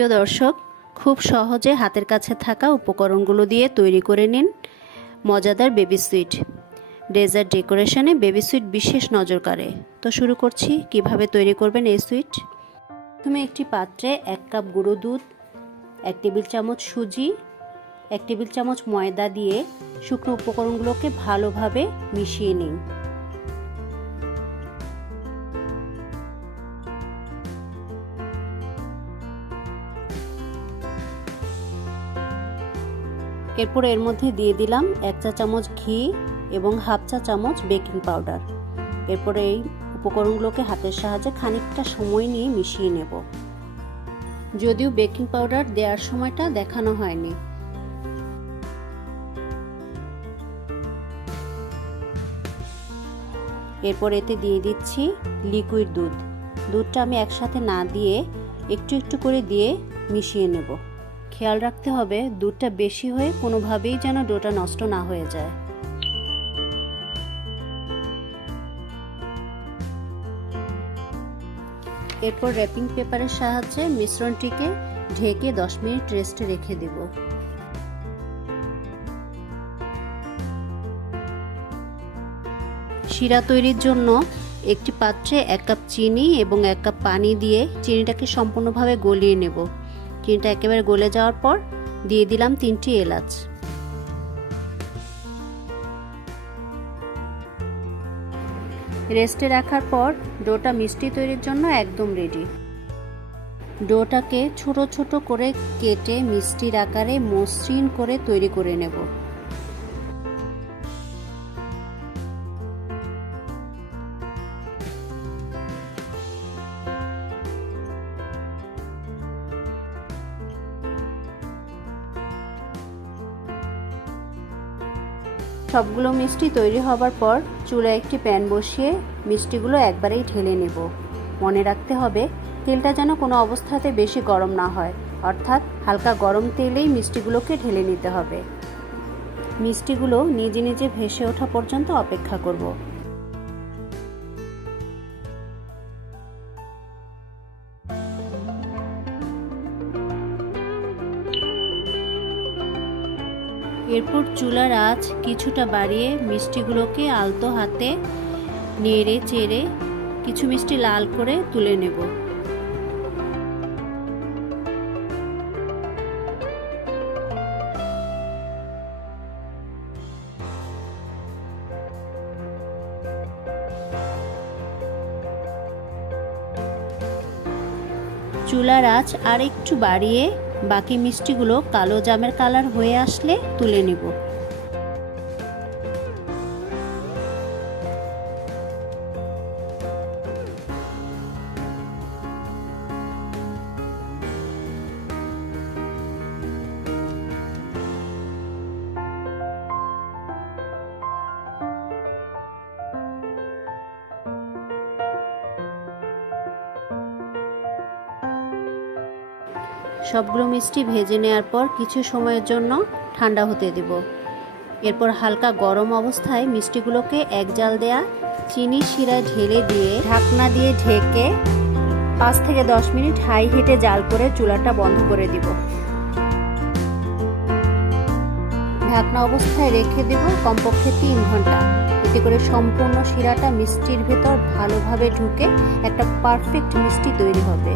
প্রিয় দর্শক, খুব সহজে হাতের কাছে থাকা উপকরণগুলো দিয়ে তৈরি করে নিন মজাদার বেবি সুইট। ডেজার্ট ডেকোরেশনে বেবি সুইট বিশেষ নজর কাড়ে। তো শুরু করছি, কীভাবে তৈরি করবেন এই সুইট? তুমি একটি পাত্রে এক কাপ গুঁড়ো দুধ, এক টেবিল চামচ সুজি, এক টেবিল চামচ ময়দা দিয়ে শুকনো উপকরণগুলোকে ভালোভাবে মিশিয়ে নিন। এরপর এর মধ্যে দিয়ে দিলাম এক চা চামচ ঘি এবং হাফ চা চামচ বেকিং পাউডার। এরপরে এই উপকরণগুলোকে হাতের সাহায্যে খানিকটা সময় নিয়ে মিশিয়ে নেব। যদিও বেকিং পাউডার দেওয়ার সময়টা দেখানো হয়নি। এরপর এতে দিয়ে দিচ্ছি লিকুইড দুধ। দুধটা আমি একসাথে না দিয়ে একটু একটু করে দিয়ে মিশিয়ে নেব। খেয়াল রাখতে হবে দুধটা বেশি হয়ে কোনোভাবেই যেন ডোটা নষ্ট না হয়ে যায়। এরপর র্যাপিং পেপারের সাহায্যে মিশ্রণটিকে ঢেকে 10 মিনিট রেস্টে রেখে দেব। শিরা তৈরির জন্য একটি পাত্রে এক কাপ চিনি এবং এক কাপ পানি দিয়ে চিনিটাকে সম্পূর্ণভাবে গলিয়ে নেব। চিনিটা একেবারে গলে যাওয়ার পর দিয়ে দিলাম তিনটি এলাচ। রেস্টে রাখার পর ডোটা মিষ্টি তৈরির জন্য একদম রেডি ডোটাকে ছোট ছোট করে কেটে মিষ্টির আকারে মসৃণ করে তৈরি করে নেব। সবগুলো মিষ্টি তৈরি হবার পর চুলায় একটি প্যান বসিয়ে মিষ্টিগুলো একবারেই ঢেলে নেব। মনে রাখতে হবে, তেলটা যেন কোনো অবস্থাতে বেশি গরম না হয়, অর্থাৎ হালকা গরম তেলেই মিষ্টিগুলোকে ঢেলে নিতে হবে। মিষ্টিগুলো নিজে নিজে ভেসে ওঠা পর্যন্ত অপেক্ষা করব। এরপর চুলার আঁচ কিছুটা বাড়িয়ে মিষ্টিগুলোকে আলতো হাতে নেড়ে চেড়ে কিছু মিষ্টি লাল করে তুলে নেব। চুলার আঁচ আর একটু বাড়িয়ে বাকি মিষ্টিগুলো কালো জামের কালার হয়ে আসলে তুলে নিব। সবগুলো মিষ্টি ভেজে নেওয়ার পর কিছু সময়ের জন্য ঠান্ডা হতে দেব। এরপর হালকা গরম অবস্থায় মিষ্টিগুলোকে এক জাল দেয়া চিনি শিরা ঢেলে দিয়ে ঢাকনা দিয়ে ঢেকে পাঁচ থেকে দশ মিনিট হাই হিটে জাল করে চুলাটা বন্ধ করে দিব। ঢাকনা অবস্থায় রেখে দেব কমপক্ষে তিন ঘণ্টা। এতে করে সম্পূর্ণ শিরাটা মিষ্টির ভেতর ভালোভাবে ঢুকে একটা পারফেক্ট মিষ্টি তৈরি হবে।